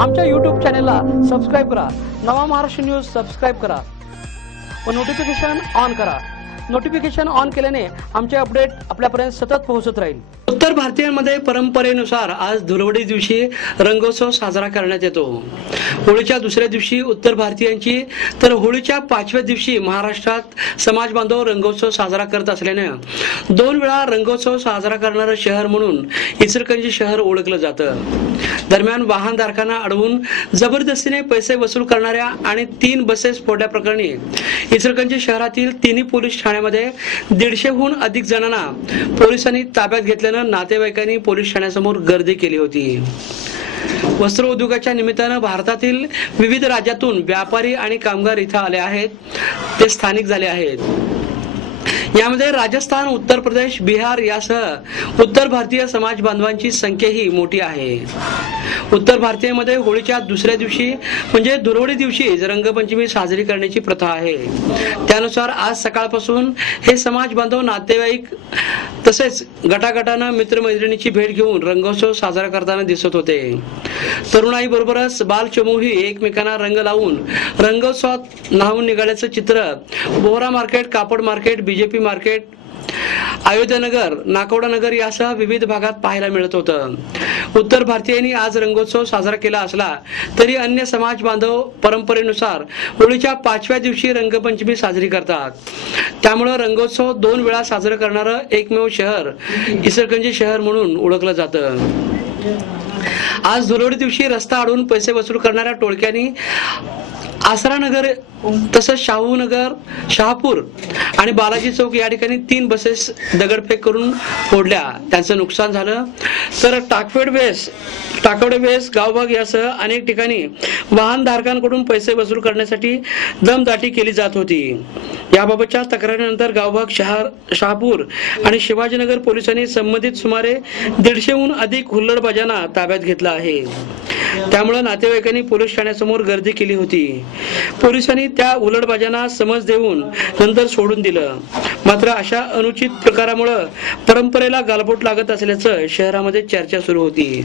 आमच्या यूट्यूब चॅनेलला सबस्क्राईब करा. नवा महाराष्ट्र न्यूज सबस्क्राईब करा. व नोटिफिकेशन ऑन करा. नोटिफिकेशन ऑन केल्याने आमचे अपडेट आपल्यापर्यंत सतत पोहोचत राहील. उत्तर भारतीयांमध्ये परंपरेनुसार आज धुलवडी दिवशी रंगोत्सव साजरा करण्यात येतो. होळीच्या दुसऱ्या दिवशी उत्तर भारतीयांची तर होळीच्या पाचव्या दिवशी महाराष्ट्रात समाज बांधव रंगोत्सव साजरा करत असल्याने दोन वेळा रंगोत्सव साजरा करणारं शहर म्हणून इचलकरंजी शहर ओळखलं जातं. दरम्यान वाहनधारकांना अडवून जबरदस्तीने पैसे वसूल करणाऱ्या आणि तीन बसेस फोडल्याप्रकरणी इचलकरंजी शहरातील तिन्ही पोलीस ठाण्यामध्ये दीडशेहून अधिक जणांना पोलिसांनी ताब्यात घेतल्यानं नातेवाईकांनी पोलीस ठाण्यासमोर गर्दी केली होती. वस्त्र उद्योगाच्या निमित्तानं भारतातील विविध राज्यातून व्यापारी आणि कामगार इथं आले आहेत. ते स्थानिक झाले आहेत. यामध्ये राजस्थान उत्तर प्रदेश बिहार यासह उत्तर भारतीय समाज बांधवांची संख्याही मोठी आहे. उत्तर भारतीयमध्ये होळीच्या दुसऱ्या दिवशी म्हणजे दुरवडी दिवशी रंगपंचमी साजरी करण्याची प्रथा आहे. त्यानुसार आज सकाळपासून हे समाज बांधव नातेवाईक तसेच गटागटानं मित्रमैत्रिणीची भेट घेऊन रंगोत्सव साजरा करताना दिसत होते. तरुणाई बरोबरच बालचमूही एकमेकांना रंग लावून रंगोत्सवात न्हावून निघाल्याचं चित्र बोहरा मार्केट कापड market BJP market Ayodhyanagar Nakoda Nagar यासह विविध भागात पाहायला मिळत होतं. उत्तर भारतीयांनी आज रंगोत्सव साजरा केला असला तरी अन्य समाज बांधव परंपरेनुसार होळीच्या पाचव्या दिवशी रंगपंचमी साजरी करतात. त्यामुळं रंगोत्सव दोन वेळा साजरं करणारं एकमेव शहर इचलकरंजी शहर म्हणून ओळखलं जातं. आज धुलवडी दिवशी रस्ता अडून पैसे वसूल करणाऱ्या टोळक्यांनी आसरा नगर तसंच शाहू नगर शहापूर आणि बालाजी चौक या ठिकाणी तीन बसेस दगडफेक करून फोडल्या. त्यांचं नुकसान झालं. तर टाकवेड बेस टाकवडे वेस गावभाग यासह अनेक ठिकाणी वाहनधारकांकडून पैसे वसूल करण्यासाठी दमदाटी केली जात होती. याबाबतच्या तक्रारीनंतर गावभाग शहर शहापूर आणि शिवाजीनगर पोलिसांनी संबंधित सुमारे दीडशेहून अधिक हुल्लडबाजांना ताब्यात घेतलं आहे. त्यामुळे नातेवाईकांनी पोलीस ठाण्यासमोर गर्दी केली होती. पोलिसांनी त्या उलटबाजांना समज देऊन नंतर सोडून दिलं. मात्र अशा अनुचित प्रकारामुळे परंपरेला गालबोट लागत असल्याचं शहरामध्ये चर्चा सुरू होती.